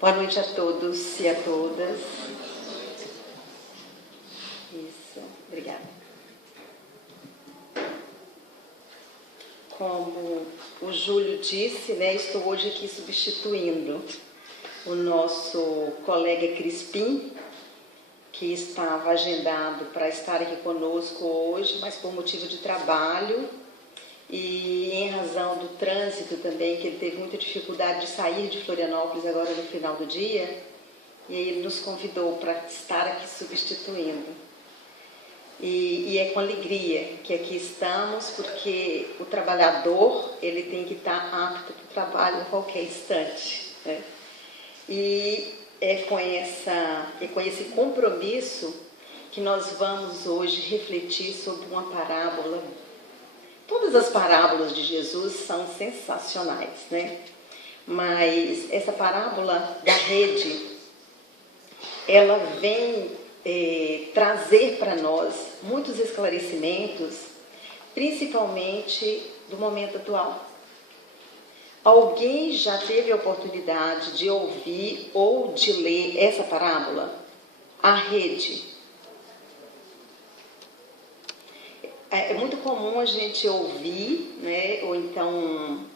Boa noite a todos e a todas. Isso, obrigada. Como o Júlio disse, né, estou hoje aqui substituindo o nosso colega Crispim, que estava agendado para estar aqui conosco hoje, mas por motivo de trabalho e em razão do trânsito também, que ele teve muita dificuldade de sair de Florianópolis agora no final do dia, e aí ele nos convidou para estar aqui substituindo. E é com alegria que aqui estamos, porque o trabalhador ele tem que estar apto para o trabalho em qualquer instante, né? E é com esse compromisso que nós vamos hoje refletir sobre uma parábola. Todas as parábolas de Jesus são sensacionais, né? Mas essa parábola da rede, ela vem trazer para nós muitos esclarecimentos, principalmente do momento atual. Alguém já teve a oportunidade de ouvir ou de ler essa parábola? A rede. É muito comum a gente ouvir, né, ou então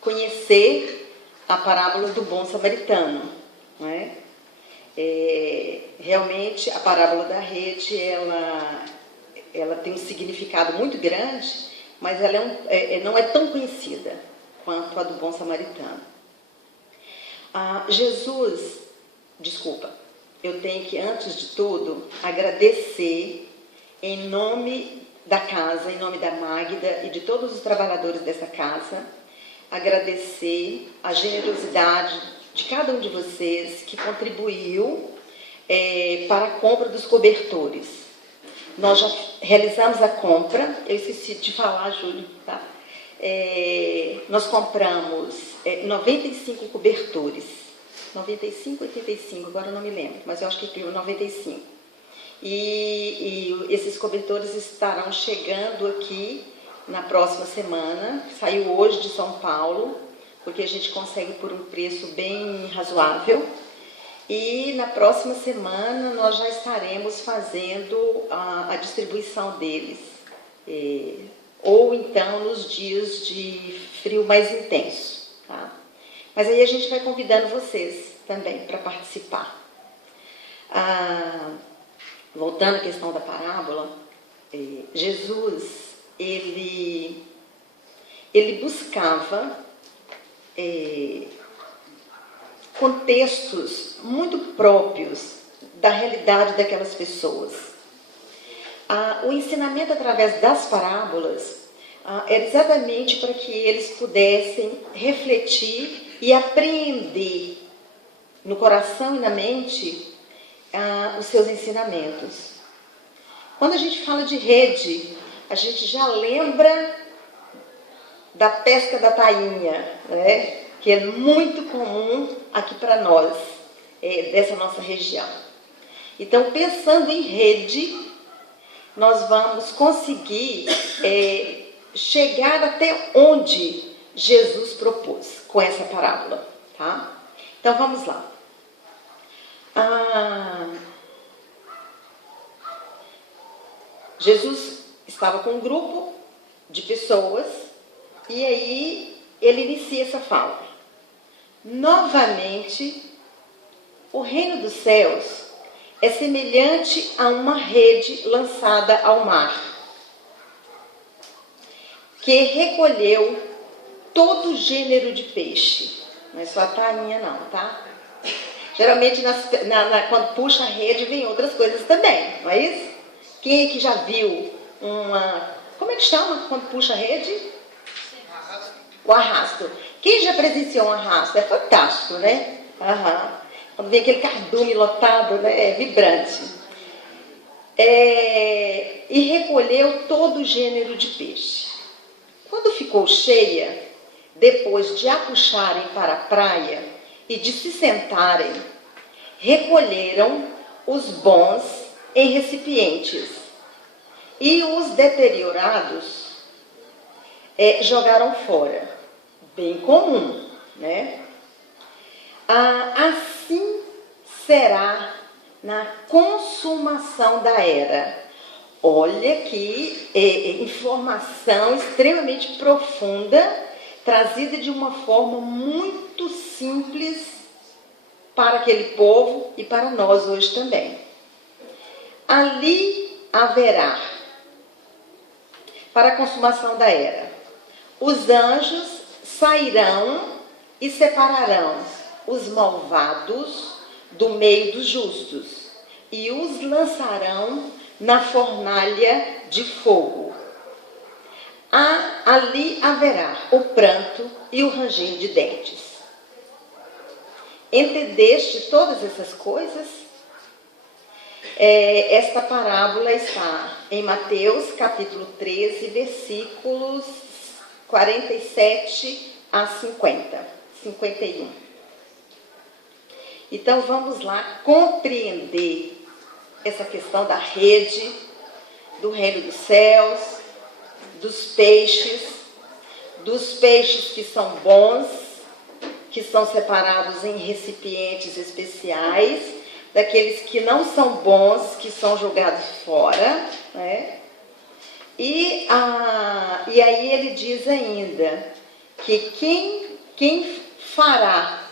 conhecer a parábola do bom samaritano, né? Realmente a parábola da rede ela tem um significado muito grande, mas ela não é tão conhecida quanto a do bom samaritano. Eu tenho que, antes de tudo, agradecer em nome da casa, em nome da Magda e de todos os trabalhadores dessa casa, agradecer a generosidade de cada um de vocês que contribuiu para a compra dos cobertores. Nós já realizamos a compra, eu esqueci de falar, Júlio, tá? Nós compramos 95 cobertores, 95, 85, agora eu não me lembro, mas eu acho que 95. E esses cobertores estarão chegando aqui na próxima semana. Saiu hoje de São Paulo, porque a gente consegue por um preço bem razoável. E na próxima semana nós já estaremos fazendo a distribuição deles. Ou então nos dias de frio mais intenso. Tá? Mas aí a gente vai convidando vocês também para participar. Voltando à questão da parábola, Jesus, ele buscava contextos muito próprios da realidade daquelas pessoas. O ensinamento através das parábolas era exatamente para que eles pudessem refletir e apreender no coração e na mente os seus ensinamentos. Quando a gente fala de rede, a gente já lembra da pesca da tainha, né? Que é muito comum aqui para nós, dessa nossa região. Então, pensando em rede, nós vamos conseguir chegar até onde Jesus propôs com essa parábola, tá? Então, vamos lá. Jesus estava com um grupo de pessoas e aí ele inicia essa fala. Novamente, o reino dos céus é semelhante a uma rede lançada ao mar, que recolheu todo gênero de peixe. Não é só a tainha não, tá? Geralmente, quando puxa a rede, vem outras coisas também, não é isso? Quem é que já viu como é que chama quando puxa a rede? O arrasto. Quem já presenciou um arrasto? É fantástico, né? Quando vem aquele cardume lotado, né? É vibrante. E recolheu todo o gênero de peixe. Quando ficou cheia, depois de a puxarem para a praia e de se sentarem, recolheram os bons em recipientes e os deteriorados jogaram fora. Bem comum, né? Assim será na consumação da era. Olha que informação extremamente profunda, trazida de uma forma muito simples para aquele povo e para nós hoje também. Ali haverá, para a consumação da era, os anjos sairão e separarão os malvados do meio dos justos e os lançarão na fornalha de fogo. Ali haverá o pranto e o ranger de dentes. Entendeste todas essas coisas? Esta parábola está em Mateus capítulo 13, versículos 47 a 51. Então vamos lá compreender essa questão da rede, do reino dos céus, dos peixes que são bons, que são separados em recipientes especiais, daqueles que não são bons, que são jogados fora, né? E aí ele diz ainda que quem fará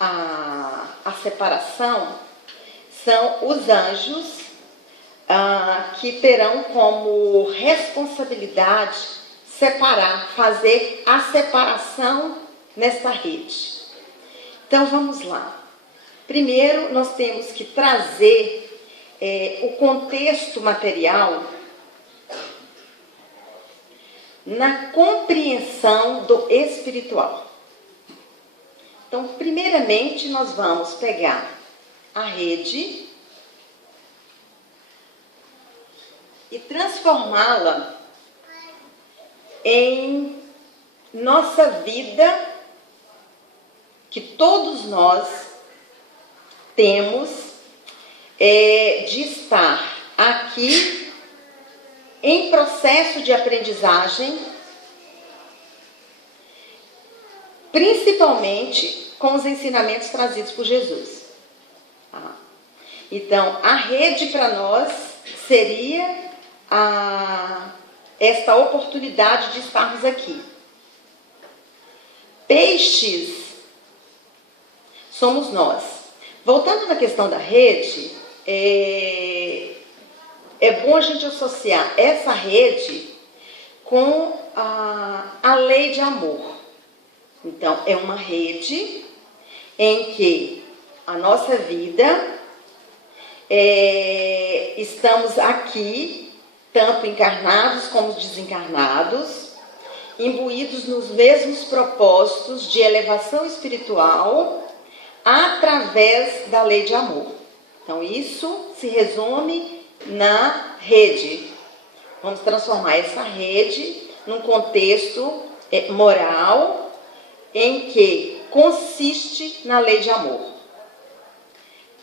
a separação são os anjos, que terão como responsabilidade fazer a separação nessa rede. Então vamos lá. Primeiro nós temos que trazer o contexto material na compreensão do espiritual. Então, primeiramente, nós vamos pegar a rede e transformá-la em nossa vida, que todos nós temos de estar aqui em processo de aprendizagem, principalmente com os ensinamentos trazidos por Jesus. Então, a rede para nós seria esta oportunidade de estarmos aqui. Peixes somos nós. Voltando na questão da rede, é bom a gente associar essa rede com a lei de amor. Então, é uma rede em que a nossa vida, estamos aqui, tanto encarnados como desencarnados, imbuídos nos mesmos propósitos de elevação espiritual através da lei de amor. Então, isso se resume na rede. Vamos transformar essa rede num contexto moral, em que consiste na lei de amor.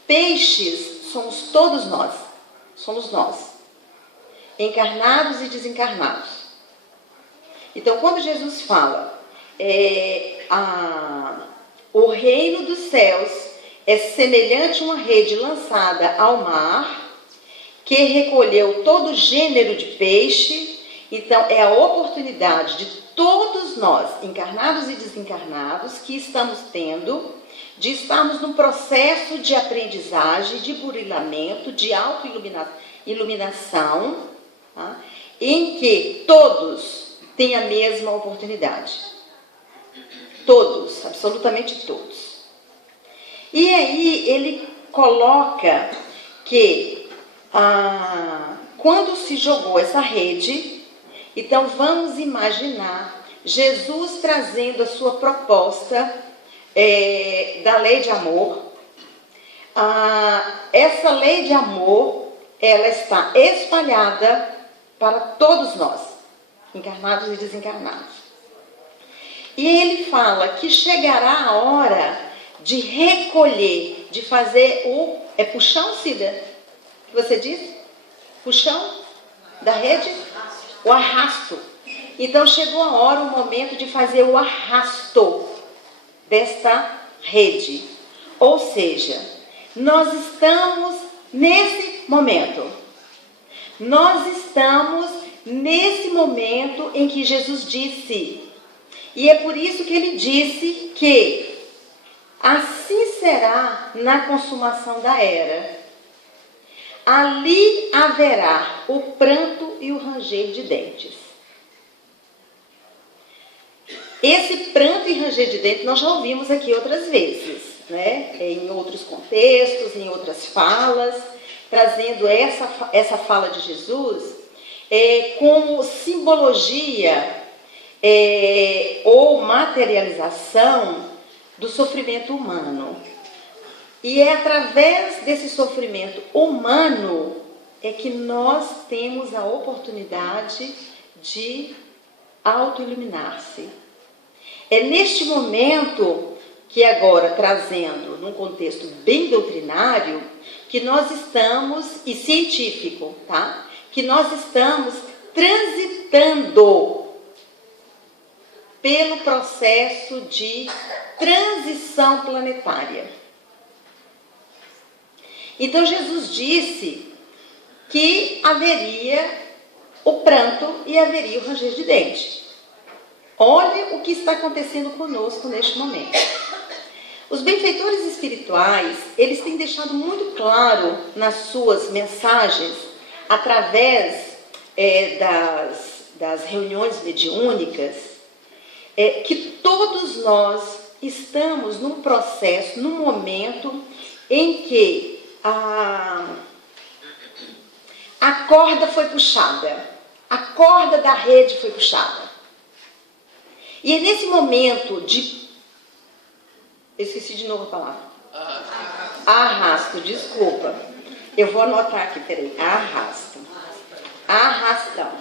Peixes somos todos nós, encarnados e desencarnados. Então, quando Jesus fala, o reino dos céus é semelhante a uma rede lançada ao mar, que recolheu todo gênero de peixe. Então, é a oportunidade de todos nós, encarnados e desencarnados, que estamos tendo, de estarmos num processo de aprendizagem, de burilamento, de autoiluminação, tá? Em que todos têm a mesma oportunidade. Todos, absolutamente todos. E aí ele coloca que quando se jogou essa rede, então vamos imaginar Jesus trazendo a sua proposta da lei de amor. Essa lei de amor, ela está espalhada para todos nós, encarnados e desencarnados. E ele fala que chegará a hora de recolher, de fazer puxão, Cida? Que você diz? Puxão da rede? O arrasto. Então chegou a hora, o momento de fazer o arrasto desta rede. Ou seja, nós estamos nesse momento. Nós estamos nesse momento em que Jesus disse. E é por isso que ele disse que assim será na consumação da era. Ali haverá o pranto e o ranger de dentes. Esse pranto e ranger de dentes nós já ouvimos aqui outras vezes, né? Em outros contextos, em outras falas, trazendo essa fala de Jesus como simbologia ou materialização do sofrimento humano. E é através desse sofrimento humano que nós temos a oportunidade de autoiluminar-se. É neste momento que agora, trazendo num contexto bem doutrinário, que nós estamos, e científico, tá? Que nós estamos transitando pelo processo de transição planetária. Então Jesus disse que haveria o pranto e haveria o ranger de dente. Olha o que está acontecendo conosco neste momento. Os benfeitores espirituais, eles têm deixado muito claro nas suas mensagens, através das reuniões mediúnicas, que todos nós estamos num processo, num momento em que a corda foi puxada, a corda da rede foi puxada. E é nesse momento de... Eu esqueci de novo a palavra. Arrasto, desculpa. Eu vou anotar aqui, peraí. Arrasto. Arrastão.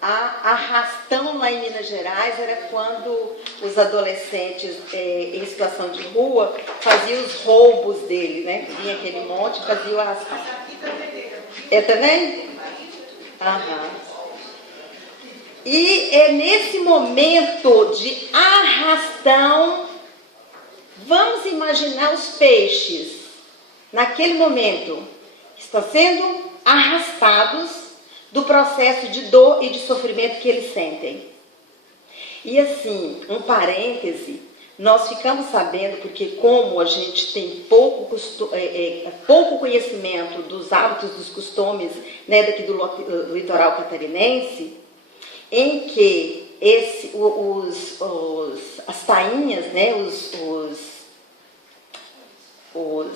Arrastão lá em Minas Gerais era quando os adolescentes em situação de rua faziam os roubos dele, né? Vinha aquele monte e fazia o arrastão. É também? Aham. E é nesse momento de arrastão, vamos imaginar os peixes, naquele momento, estão sendo arrastados do processo de dor e de sofrimento que eles sentem. E assim, um parêntese, nós ficamos sabendo, porque como a gente tem pouco conhecimento dos hábitos, dos costumes, né, daqui do litoral catarinense, em que as tainhas, né, os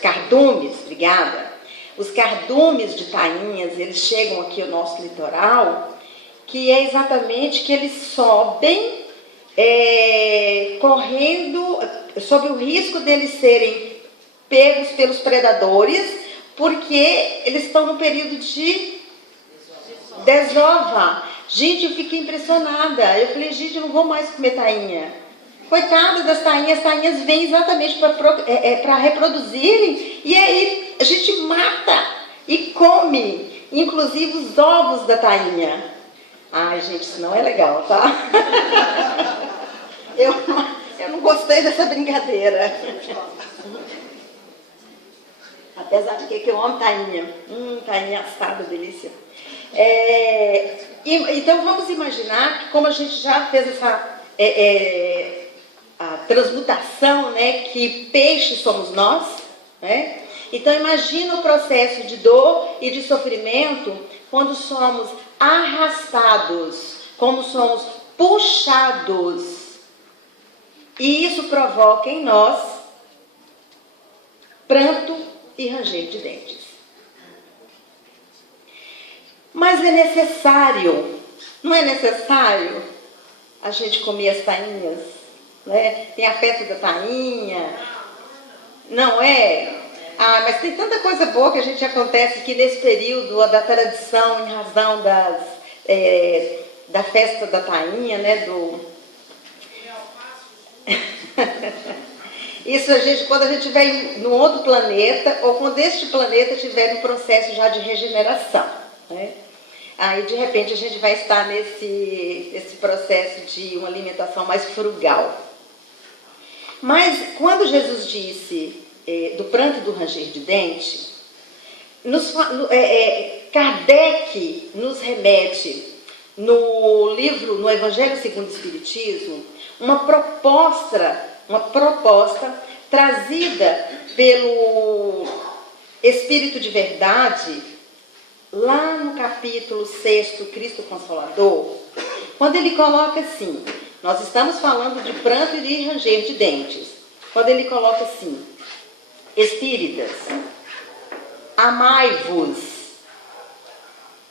cardumes, obrigada, os cardumes de tainhas, eles chegam aqui ao nosso litoral, que é exatamente que eles sobem correndo, sob o risco deles serem pegos pelos predadores, porque eles estão no período de desova. Gente, eu fiquei impressionada. Eu falei, gente, eu não vou mais comer tainha. Coitada das tainhas, as tainhas vêm exatamente para reproduzirem, e aí a gente mata e come, inclusive os ovos da tainha. Ai, gente, isso não é legal, tá? Eu não gostei dessa brincadeira. Apesar de que eu amo tainha. Tainha assada, delícia. Então vamos imaginar que, como a gente já fez essa a transmutação, né, que peixe somos nós, né? Então imagina o processo de dor e de sofrimento quando somos arrastados, como somos puxados, e isso provoca em nós pranto e ranger de dentes. Mas é necessário, não é necessário a gente comer as tainhas, né? Tem a festa da tainha, não é? Mas tem tanta coisa boa que a gente acontece aqui nesse período da tradição, em razão da festa da tainha, né? Isso quando a gente estiver no outro planeta, ou quando este planeta estiver no processo já de regeneração, né? Aí, de repente, a gente vai estar nesse processo de uma alimentação mais frugal. Mas quando Jesus disse do pranto e do ranger de dente, Kardec nos remete no livro, no Evangelho segundo o Espiritismo, uma proposta trazida pelo Espírito de Verdade, lá no capítulo 6, Cristo Consolador, quando ele coloca assim, nós estamos falando de pranto e de ranger de dentes, quando ele coloca assim, espíritas, amai-vos,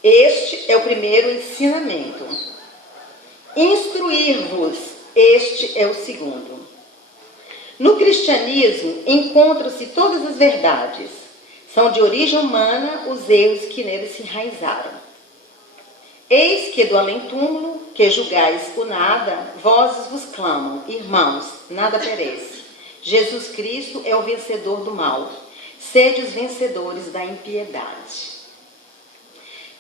este é o primeiro ensinamento, instruir-vos, este é o segundo. No cristianismo encontram-se todas as verdades, são de origem humana os erros que neles se enraizaram. Eis que do além-túmulo, que julgais o nada, vozes vos clamam, irmãos, nada perece. Jesus Cristo é o vencedor do mal, sede os vencedores da impiedade.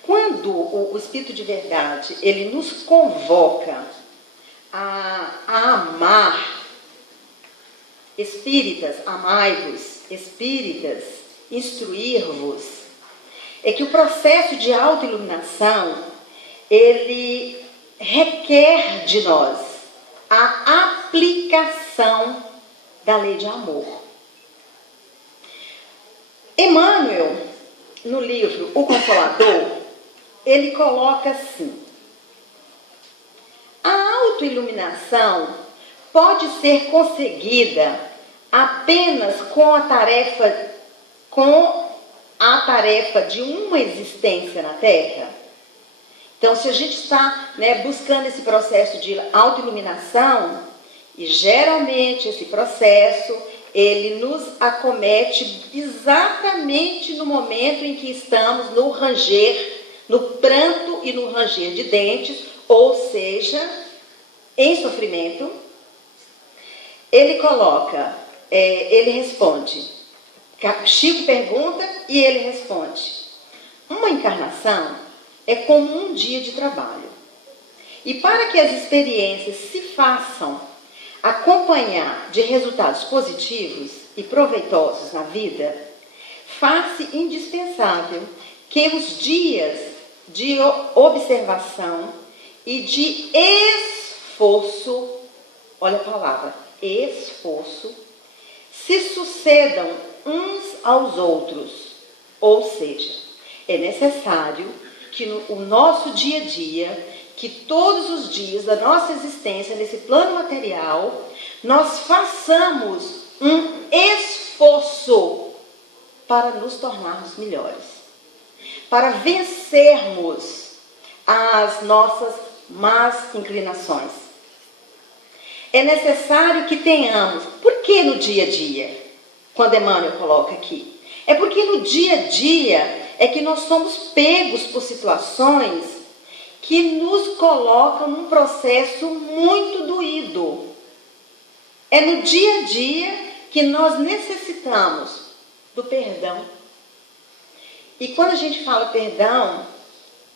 Quando o Espírito de Verdade, ele nos convoca a amar, espíritas, amai-vos, espíritas, instruir-vos, é que o processo de autoiluminação, ele requer de nós a aplicação da lei de amor. Emmanuel, no livro O Consolador, ele coloca assim: a autoiluminação pode ser conseguida apenas com a tarefa de uma existência na Terra. Então, se a gente está buscando esse processo de autoiluminação, e geralmente esse processo, ele nos acomete exatamente no momento em que estamos no ranger, no pranto e no ranger de dentes, ou seja, em sofrimento. Ele coloca, ele responde, Chico pergunta e ele responde: uma encarnação é como um dia de trabalho. E para que as experiências se façam acompanhar de resultados positivos e proveitosos na vida, faz-se indispensável que os dias de observação e de esforço, olha a palavra, esforço, se sucedam uns aos outros. Ou seja, é necessário que o nosso dia a dia, que todos os dias da nossa existência nesse plano material, nós façamos um esforço para nos tornarmos melhores, para vencermos as nossas más inclinações. É necessário que tenhamos, por que no dia a dia? Quando Emmanuel coloca aqui, é porque no dia a dia é que nós somos pegos por situações que nos colocam num processo muito doído. É no dia a dia que nós necessitamos do perdão. E quando a gente fala perdão,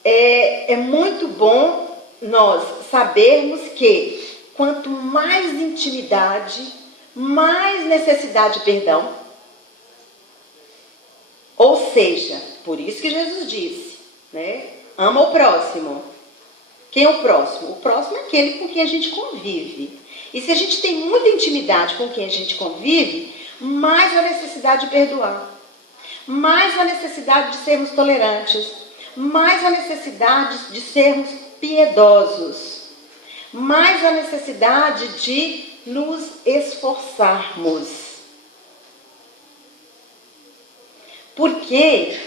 é muito bom nós sabermos que quanto mais intimidade, mais necessidade de perdão. Ou seja, por isso que Jesus disse, ama o próximo. Quem é o próximo? O próximo é aquele com quem a gente convive. E se a gente tem muita intimidade com quem a gente convive, mais a necessidade de perdoar, mais a necessidade de sermos tolerantes, mais a necessidade de sermos piedosos, mais a necessidade de nos esforçarmos. Porque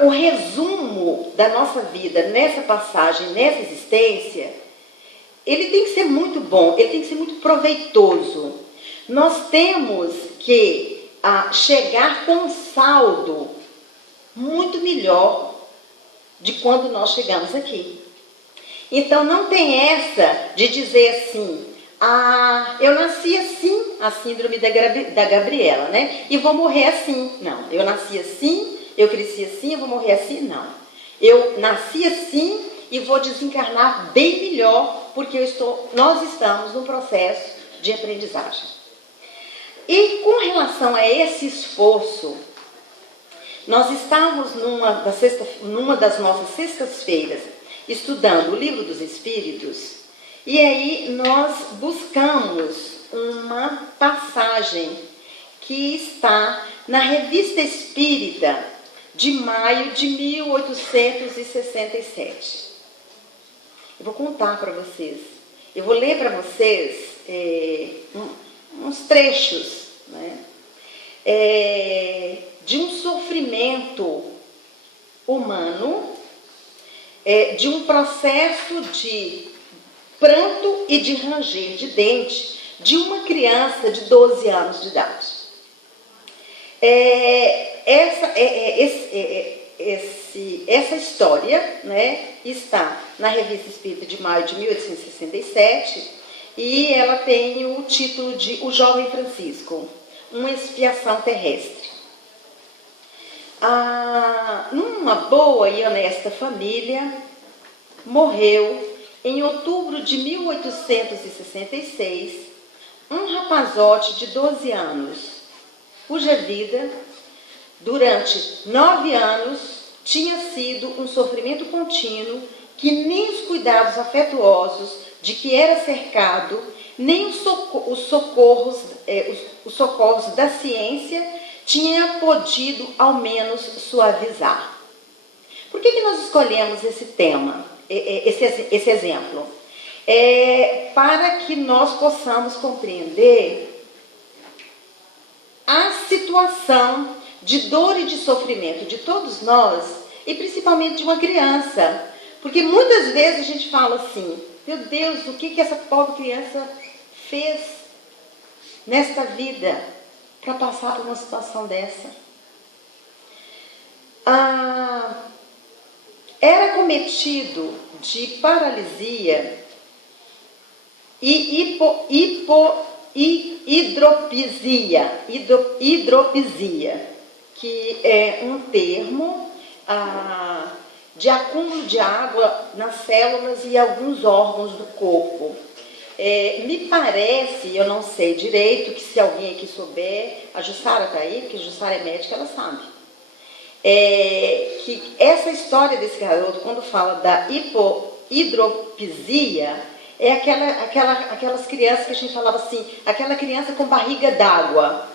o resumo da nossa vida nessa passagem, nessa existência, ele tem que ser muito bom, ele tem que ser muito proveitoso. Nós temos que chegar com um saldo muito melhor de quando nós chegamos aqui. Então não tem essa de dizer assim, eu nasci assim, a síndrome da Gabriela, e vou morrer assim. Não, eu nasci assim, eu cresci assim, eu vou morrer assim. Não, eu nasci assim e vou desencarnar bem melhor, porque nós estamos num processo de aprendizagem. E com relação a esse esforço, nós estávamos numa das nossas sextas-feiras estudando o Livro dos Espíritos, e aí nós buscamos uma passagem que está na Revista Espírita de maio de 1867. Eu vou contar para vocês. Eu vou ler para vocês uns trechos, né, de um sofrimento humano, de um processo de pranto e de ranger de dente de uma criança de 12 anos de idade. Essa história, né, está na Revista Espírita de maio de 1867 e ela tem o título de O Jovem Francisco, uma expiação terrestre. Numa boa e honesta família, morreu em outubro de 1866 um rapazote de 12 anos, cuja vida, durante 9 anos, tinha sido um sofrimento contínuo que nem os cuidados afetuosos de que era cercado, nem os socorros da ciência tinha podido, ao menos, suavizar. Por que nós escolhemos esse tema, esse exemplo? Para que nós possamos compreender a situação de dor e de sofrimento de todos nós, e principalmente de uma criança. Porque muitas vezes a gente fala assim, meu Deus, o que essa pobre criança fez nesta vida para passar por uma situação dessa? Era cometido de paralisia e hidropisia, que é um termo de acúmulo de água nas células e alguns órgãos do corpo. Me parece, eu não sei direito, que se alguém aqui souber, a Jussara está aí, porque a Jussara é médica, ela sabe. Que essa história desse garoto, quando fala da hidropisia, é aquelas crianças que a gente falava assim, aquela criança com barriga d'água.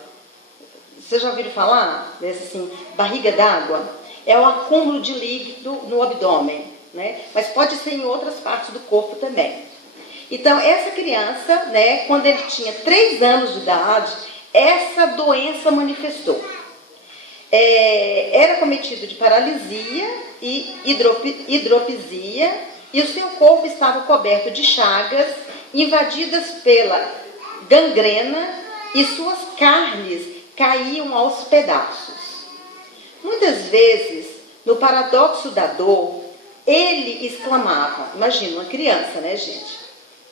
Vocês já ouviram falar desse assim, barriga d'água? É o acúmulo de líquido no abdômen, né? Mas pode ser em outras partes do corpo também. Então, essa criança, né, quando ele tinha 3 anos de idade, essa doença manifestou. Era cometido de paralisia e hidropisia, e o seu corpo estava coberto de chagas invadidas pela gangrena e suas carnes caíam aos pedaços. Muitas vezes, no paradoxo da dor, ele exclamava, imagina uma criança, né, gente?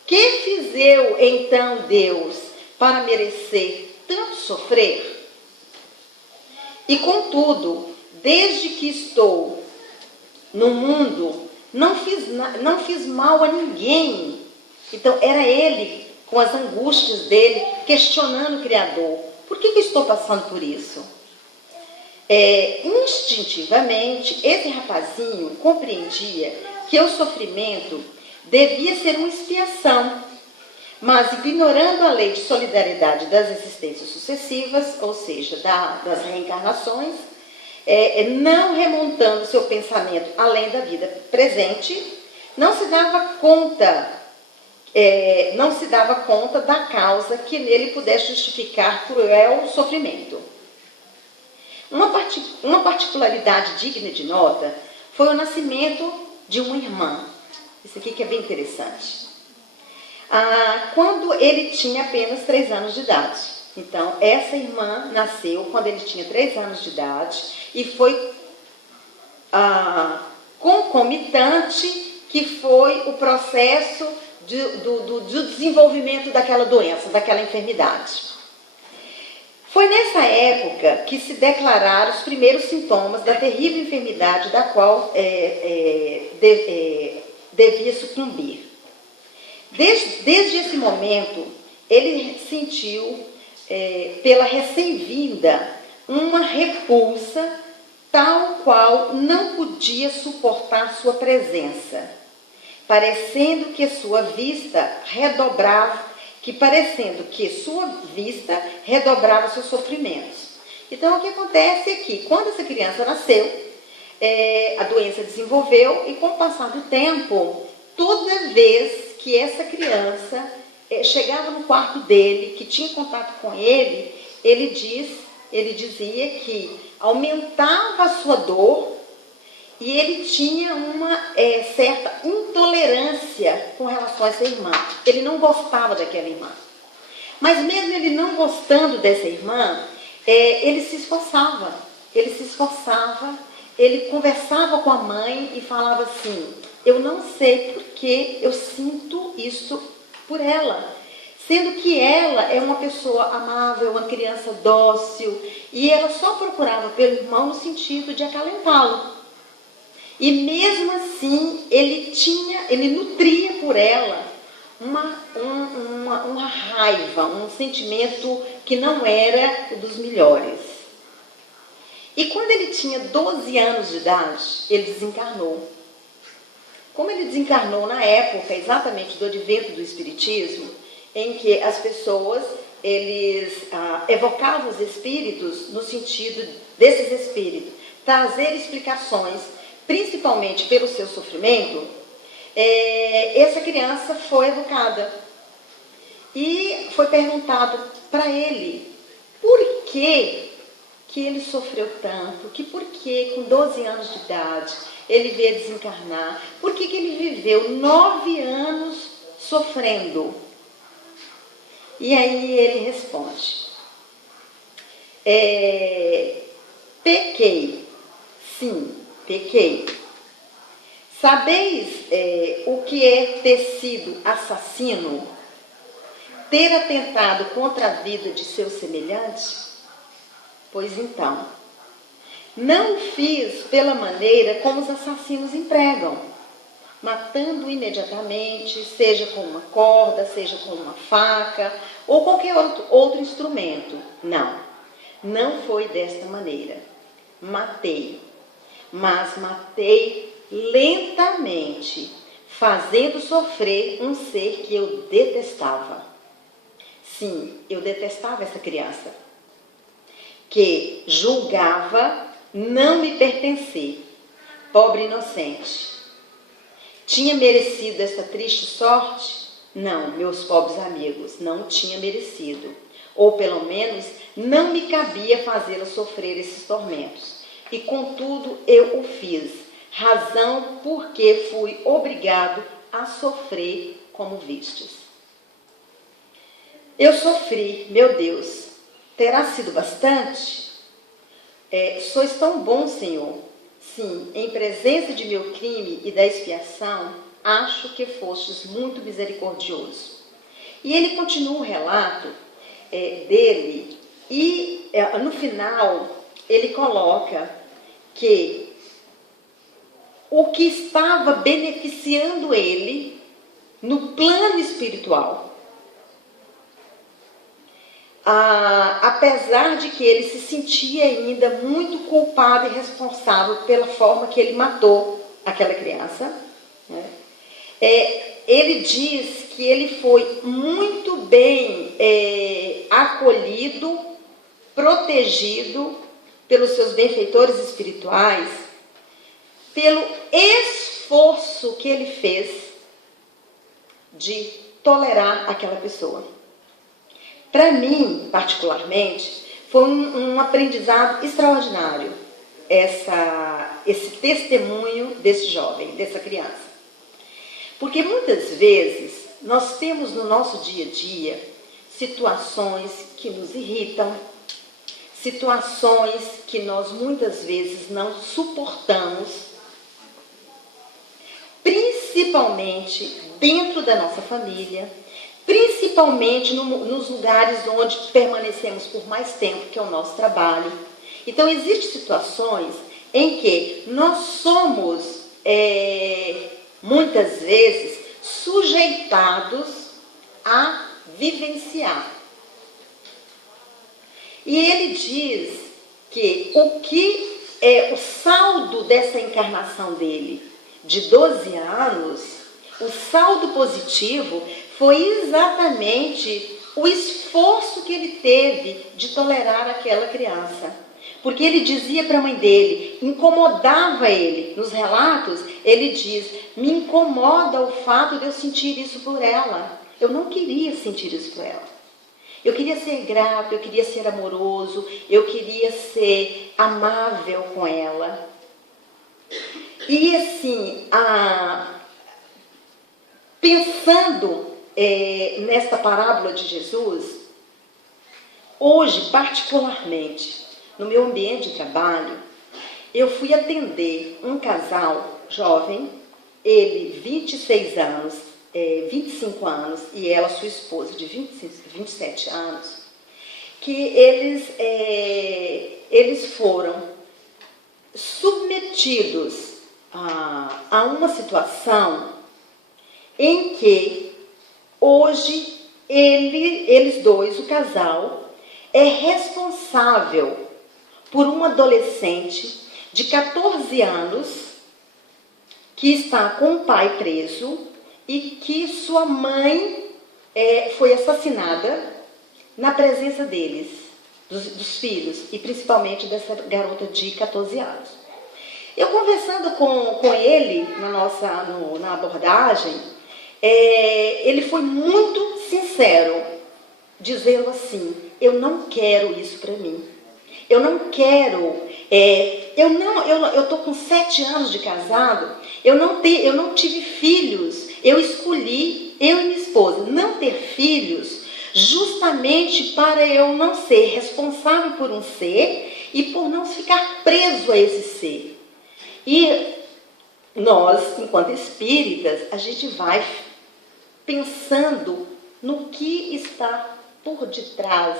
Que fiz eu, então, Deus, para merecer tanto sofrer? E, contudo, desde que estou no mundo, não fiz mal a ninguém. Então, era ele, com as angústias dele, questionando o Criador. Por que eu estou passando por isso? Instintivamente, esse rapazinho compreendia que o sofrimento devia ser uma expiação, mas ignorando a lei de solidariedade das existências sucessivas, ou seja, das reencarnações, não remontando seu pensamento além da vida presente, não se dava conta da causa que nele pudesse justificar cruel sofrimento. Uma particularidade digna de nota foi o nascimento de uma irmã. Isso aqui que é bem interessante. Quando ele tinha apenas 3 anos de idade. Então, essa irmã nasceu quando ele tinha 3 anos de idade e foi concomitante, que foi o processo do desenvolvimento daquela doença, daquela enfermidade. Foi nessa época que se declararam os primeiros sintomas da terrível enfermidade da qual devia sucumbir. Desde esse momento, ele sentiu, pela recém-vinda, uma repulsa tal qual não podia suportar sua presença, parecendo que sua vista redobrava seus sofrimentos. Então, o que acontece é que, quando essa criança nasceu, a doença desenvolveu e, com o passar do tempo, toda vez que essa criança chegava no quarto dele, que tinha contato com ele, ele dizia que aumentava a sua dor e ele tinha uma certa intolerância com relação a essa irmã. Ele não gostava daquela irmã. Mas mesmo ele não gostando dessa irmã, ele se esforçava, ele conversava com a mãe e falava assim: eu não sei porque eu sinto isso por ela. Sendo que ela é uma pessoa amável, uma criança dócil, e ela só procurava pelo irmão no sentido de acalentá-lo. E mesmo assim, ele nutria por ela uma raiva, um sentimento que não era dos melhores. E quando ele tinha 12 anos de idade, ele desencarnou. Como ele desencarnou na época exatamente do advento do Espiritismo, em que as pessoas, eles evocavam os espíritos no sentido desses espíritos trazer explicações, principalmente pelo seu sofrimento, essa criança foi evocada. E foi perguntado para ele por que ele sofreu tanto, por que com 12 anos de idade ele veio desencarnar, por que ele viveu 9 anos sofrendo. E aí ele responde: pequei, sim, pequei. Sabeis o que é ter sido assassino? Ter atentado contra a vida de seu semelhante? Pois então, não o fiz pela maneira como os assassinos empregam, matando imediatamente, seja com uma corda, seja com uma faca, ou qualquer outro instrumento. Não foi desta maneira. Matei, mas matei lentamente, fazendo sofrer um ser que eu detestava. Sim, eu detestava essa criança, que julgava não me pertencer, pobre inocente. Tinha merecido essa triste sorte? Não, meus pobres amigos, não tinha merecido. Ou pelo menos não me cabia fazê-la sofrer esses tormentos. E contudo eu o fiz, razão porque fui obrigado a sofrer como vistes. Eu sofri, meu Deus, terá sido bastante? Sois tão bom, Senhor. Sim, em presença de meu crime e da expiação, acho que fostes muito misericordioso. E ele continua o relato dele, e no final ele coloca que o que estava beneficiando ele no plano espiritual, apesar de que ele se sentia ainda muito culpado e responsável pela forma que ele matou aquela criança, né? Ele diz que ele foi muito bem acolhido, protegido pelos seus benfeitores espirituais, pelo esforço que ele fez de tolerar aquela pessoa. Para mim, particularmente, foi um aprendizado extraordinário esse testemunho desse jovem, dessa criança. Porque muitas vezes nós temos no nosso dia a dia situações que nos irritam, situações que nós muitas vezes não suportamos, principalmente dentro da nossa família, principalmente nos lugares onde permanecemos por mais tempo, que é o nosso trabalho. Então, existem situações em que nós somos, muitas vezes, sujeitados a vivenciar. E ele diz que o saldo dessa encarnação dele, de 12 anos, o saldo positivo foi exatamente o esforço que ele teve de tolerar aquela criança. Porque ele dizia para a mãe dele, incomodava ele, nos relatos, ele diz, me incomoda o fato de eu sentir isso por ela. Eu não queria sentir isso por ela. Eu queria ser grato, eu queria ser amoroso, eu queria ser amável com ela. E assim, pensando nesta parábola de Jesus, hoje, particularmente, no meu ambiente de trabalho, eu fui atender um casal jovem, ele 26 anos, 25 anos, e ela, sua esposa, de 27 anos, que eles foram submetidos a uma situação em que hoje eles dois, o casal, é responsável por um adolescente de 14 anos que está com o pai preso e que sua mãe foi assassinada na presença deles, dos filhos, e principalmente dessa garota de 14 anos. Eu conversando com ele na abordagem, ele foi muito sincero, dizendo assim, eu não quero isso para mim. Eu não quero, eu estou com 7 anos de casado, eu não tive filhos, eu escolhi, eu e minha esposa, não ter filhos, justamente para eu não ser responsável por um ser e por não ficar preso a esse ser. E nós, enquanto espíritas, a gente vai pensando no que está por detrás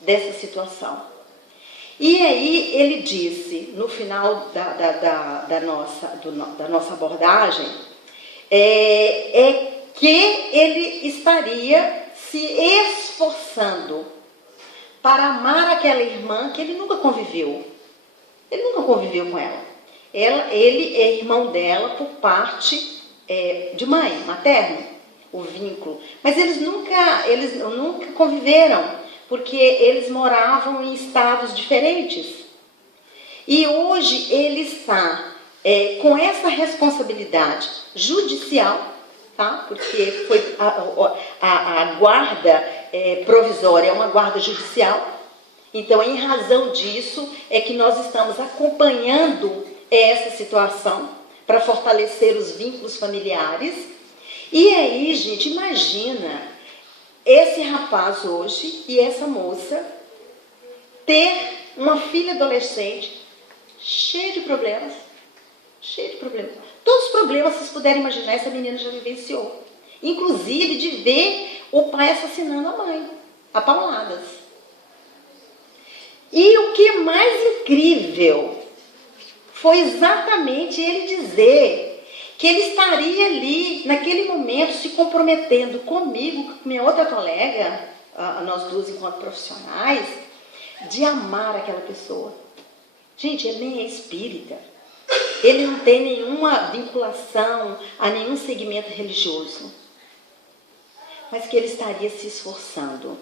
dessa situação. E aí ele disse, no final da nossa abordagem, que ele estaria se esforçando para amar aquela irmã que ele nunca conviveu. Ele nunca conviveu com ela. Ele é irmão dela por parte de mãe, materno, o vínculo. Mas eles nunca conviveram, porque eles moravam em estados diferentes. E hoje ele está com essa responsabilidade judicial, tá? Porque foi a guarda provisória é uma guarda judicial. Então, em razão disso, é que nós estamos acompanhando essa situação para fortalecer os vínculos familiares. E aí, gente, imagina esse rapaz hoje e essa moça ter uma filha adolescente cheia de problemas. Todos os problemas, vocês puderem imaginar, essa menina já vivenciou. Inclusive de ver o pai assassinando a mãe, a pauladas. E o que é mais incrível foi exatamente ele dizer que ele estaria ali, naquele momento, se comprometendo comigo, com minha outra colega, nós duas enquanto profissionais, de amar aquela pessoa. Gente, ele nem é espírita. Ele não tem nenhuma vinculação a nenhum segmento religioso. Mas que ele estaria se esforçando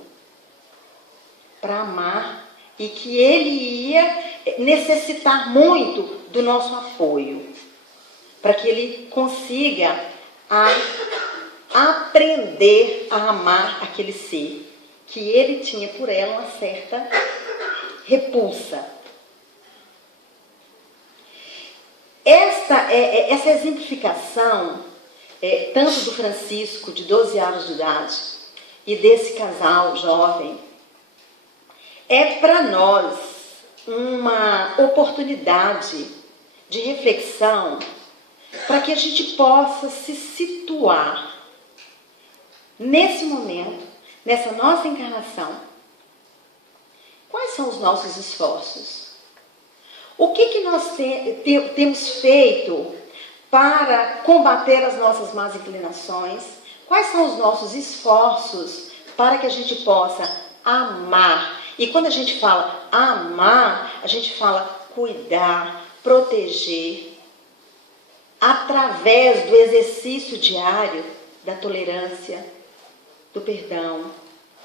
para amar e que ele ia necessitar muito do nosso apoio, para que ele consiga aprender a amar aquele ser, que ele tinha por ela uma certa repulsa. Essa exemplificação, tanto do Francisco, de 12 anos de idade, e desse casal jovem, é para nós uma oportunidade de reflexão para que a gente possa se situar nesse momento, nessa nossa encarnação. Quais são os nossos esforços? O que nós temos feito para combater as nossas más inclinações? Quais são os nossos esforços para que a gente possa amar. E quando a gente fala amar, a gente fala cuidar, proteger, através do exercício diário da tolerância, do perdão,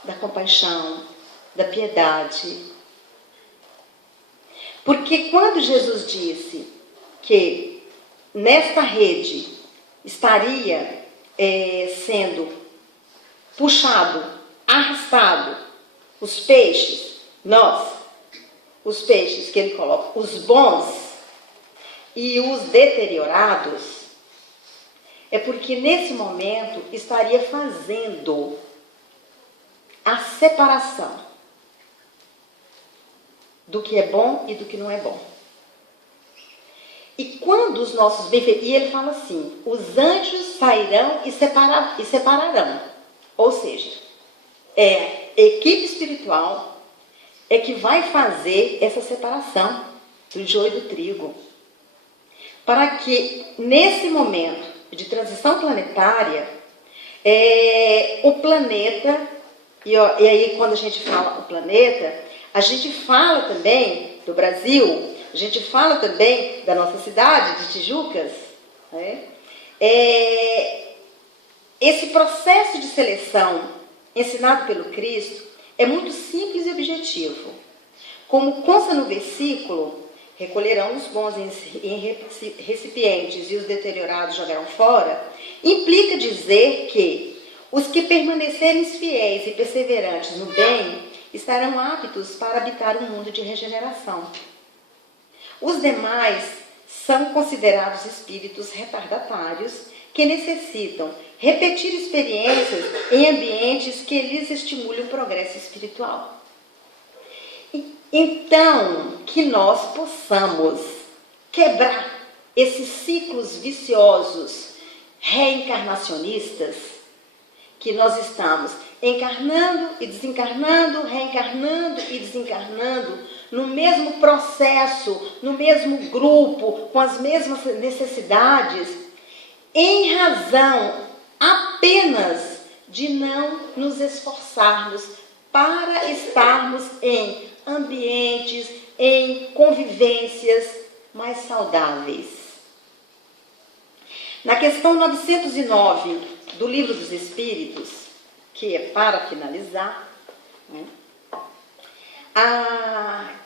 da compaixão, da piedade. Porque quando Jesus disse que nesta rede estaria sendo puxado, arrastado, os peixes, os peixes que ele coloca, os bons e os deteriorados, é porque nesse momento estaria fazendo a separação do que é bom e do que não é bom. E quando os nossos benfeitores... E ele fala assim, os anjos sairão e separarão. Ou seja, equipe espiritual é que vai fazer essa separação do joio e do trigo. Para que, nesse momento de transição planetária, o planeta... E aí, quando a gente fala o planeta, a gente fala também do Brasil, a gente fala também da nossa cidade, de Tijucas, né? Esse processo de seleção ensinado pelo Cristo é muito simples e objetivo. Como consta no versículo, recolherão os bons em recipientes e os deteriorados jogarão fora, implica dizer que os que permanecerem fiéis e perseverantes no bem estarão aptos para habitar um mundo de regeneração. Os demais são considerados espíritos retardatários que necessitam repetir experiências em ambientes que lhes estimulem o progresso espiritual. Então, que nós possamos quebrar esses ciclos viciosos reencarnacionistas que nós estamos encarnando e desencarnando, reencarnando e desencarnando, no mesmo processo, no mesmo grupo, com as mesmas necessidades, em razão apenas de não nos esforçarmos para estarmos em ambientes, em convivências mais saudáveis. Na questão 909 do Livro dos Espíritos, que é para finalizar, né,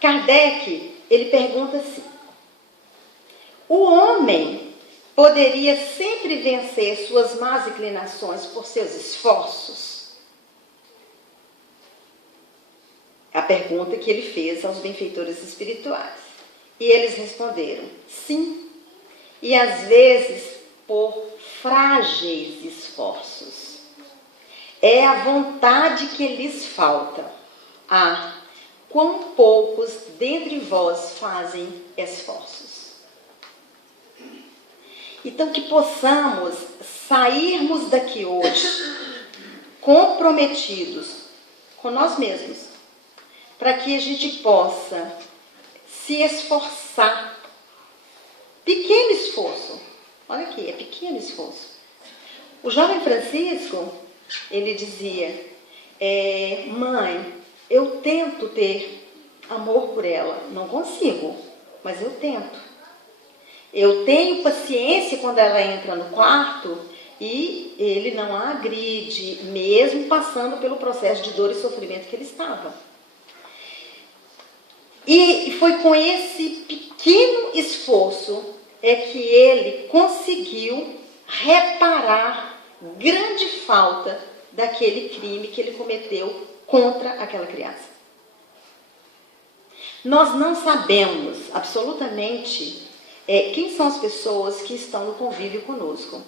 Kardec, ele pergunta assim: o homem poderia sempre vencer suas más inclinações por seus esforços? A pergunta que ele fez aos benfeitores espirituais. E eles responderam: sim, e às vezes por frágeis esforços. É a vontade que lhes falta. Quão poucos dentre vós fazem esforços. Então, que possamos sairmos daqui hoje comprometidos com nós mesmos, para que a gente possa se esforçar. Pequeno esforço. Olha aqui, é pequeno esforço. O jovem Francisco, ele dizia: mãe, eu tento ter amor por ela. Não consigo, mas eu tento. Eu tenho paciência quando ela entra no quarto e ele não a agride, mesmo passando pelo processo de dor e sofrimento que ele estava. E foi com esse pequeno esforço que ele conseguiu reparar grande falta daquele crime que ele cometeu contra aquela criança. Nós não sabemos absolutamente quem são as pessoas que estão no convívio conosco,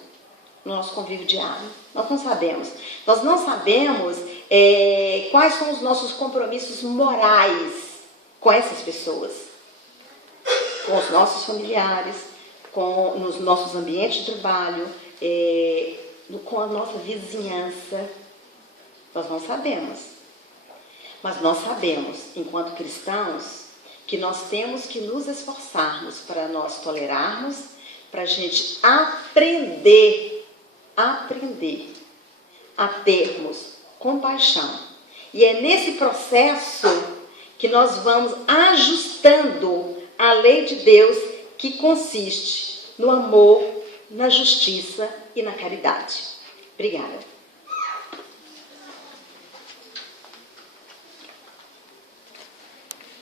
no nosso convívio diário. Nós não sabemos. Nós não sabemos quais são os nossos compromissos morais com essas pessoas, com os nossos familiares, nos nossos ambientes de trabalho, com a nossa vizinhança. Nós não sabemos. Mas nós sabemos, enquanto cristãos, que nós temos que nos esforçarmos para nós tolerarmos, para a gente aprender a termos compaixão. E é nesse processo que nós vamos ajustando a lei de Deus, que consiste no amor, na justiça e na caridade. Obrigada.